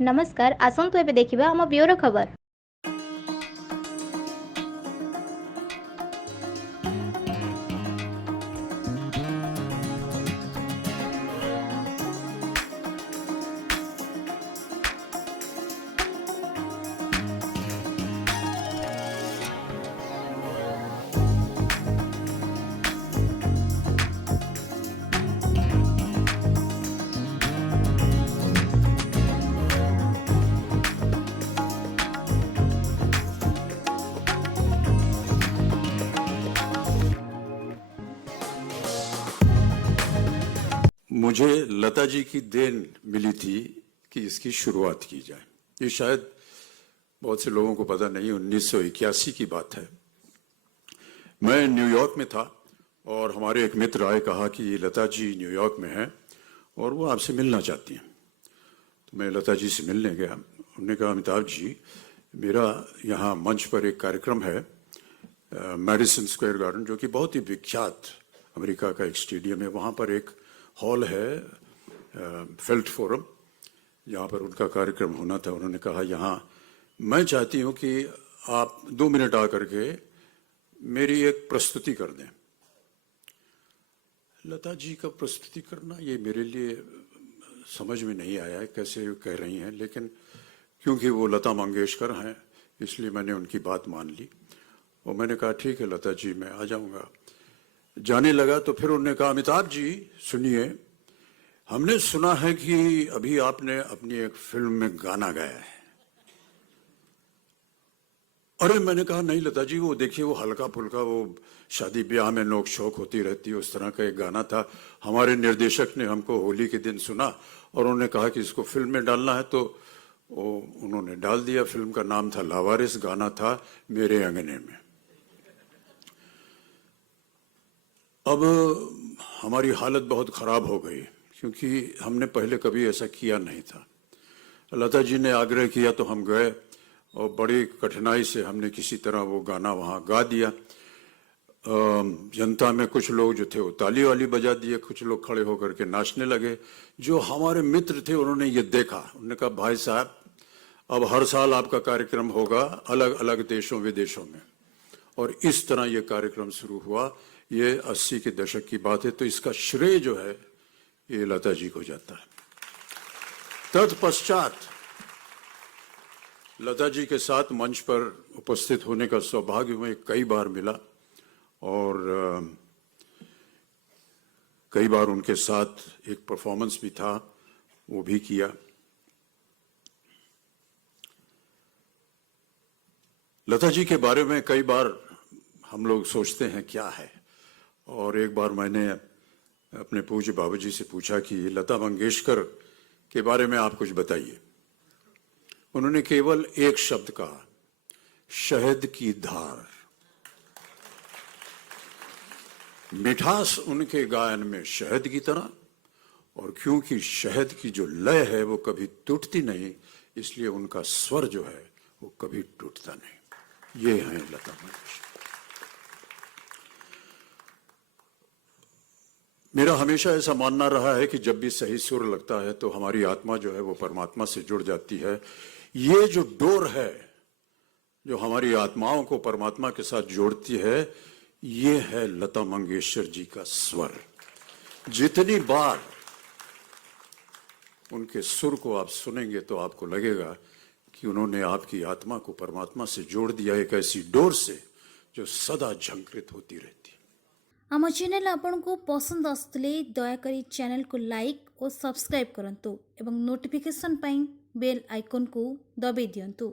नमस्कार आसंतु एबे देखिबा हम ब्यूरो खबर। मुझे लता जी की देन मिली थी कि इसकी शुरुआत की जाए। ये शायद बहुत से लोगों को पता नहीं, 1981 की बात है। मैं न्यूयॉर्क में था और हमारे एक मित्र आए, कहा कि लता जी न्यूयॉर्क में हैं और वो आपसे मिलना चाहती हैं। तो मैं लता जी से मिलने गया। उन्होंने कहा, अमिताभ जी, मेरा यहाँ मंच पर एक कार्यक्रम है, मैडिसन स्क्वायर गार्डन, जो कि बहुत ही विख्यात अमेरिका का एक स्टेडियम है। वहाँ पर एक हॉल है, फेल्ट फोरम, जहाँ पर उनका कार्यक्रम होना था। उन्होंने कहा, यहाँ मैं चाहती हूँ कि आप 2 मिनट आकर के मेरी एक प्रस्तुति कर दें। लता जी का प्रस्तुति करना, ये मेरे लिए समझ में नहीं आया है कैसे कह रही हैं, लेकिन क्योंकि वो लता मंगेशकर हैं इसलिए मैंने उनकी बात मान ली और मैंने कहा, ठीक है लता जी, मैं आ जाऊँगा। जाने लगा तो फिर उन्होंने कहा, अमिताभ जी सुनिए, हमने सुना है कि अभी आपने अपनी एक फिल्म में गाना गाया है। अरे मैंने कहा, नहीं लता जी, वो देखिए, वो हल्का फुल्का, वो शादी ब्याह में नोक शोक होती रहती है, उस तरह का एक गाना था। हमारे निर्देशक ने हमको होली के दिन सुना और उन्होंने कहा कि इसको फिल्म में डालना है, तो वो उन्होंने डाल दिया। फिल्म का नाम था लावारिस, गाना था मेरे अंगने में। अब हमारी हालत बहुत ख़राब हो गई क्योंकि हमने पहले कभी ऐसा किया नहीं था। लता जी ने आग्रह किया तो हम गए और बड़ी कठिनाई से हमने किसी तरह वो गाना वहाँ गा दिया। जनता में कुछ लोग जो थे वो ताली वाली बजा दिए, कुछ लोग खड़े होकर के नाचने लगे। जो हमारे मित्र थे उन्होंने ये देखा, उन्होंने कहा, भाई साहब, अब हर साल आपका कार्यक्रम होगा अलग अलग देशों विदेशों में। और इस तरह ये कार्यक्रम शुरू हुआ। ये 80 के दशक की बात है, तो इसका श्रेय जो है ये लता जी को जाता है। तत्पश्चात लता जी के साथ मंच पर उपस्थित होने का सौभाग्य मुझे कई बार मिला और कई बार उनके साथ एक परफॉर्मेंस भी था, वो भी किया। लता जी के बारे में कई बार हम लोग सोचते हैं क्या है, और एक बार मैंने अपने पूज्य बाबूजी से पूछा कि लता मंगेशकर के बारे में आप कुछ बताइए। उन्होंने केवल एक शब्द कहा, शहद की धार। मिठास उनके गायन में शहद की तरह, और क्योंकि शहद की जो लय है वो कभी टूटती नहीं, इसलिए उनका स्वर जो है वो कभी टूटता नहीं। ये है लता मंगेशकर। मेरा हमेशा ऐसा मानना रहा है कि जब भी सही सुर लगता है तो हमारी आत्मा जो है वो परमात्मा से जुड़ जाती है। ये जो डोर है जो हमारी आत्माओं को परमात्मा के साथ जोड़ती है, ये है लता मंगेशकर जी का स्वर। जितनी बार उनके सुर को आप सुनेंगे तो आपको लगेगा कि उन्होंने आपकी आत्मा को परमात्मा से जोड़ दिया, एक ऐसी डोर से जो सदा झंकृत होती रहती। आम चैनल आपन को पसंद आसुले दयाकरी चैनल को लाइक और सब्सक्राइब करंतु एवं नोटिफिकेशन पाई बेल आइकन को दबे दियंतु।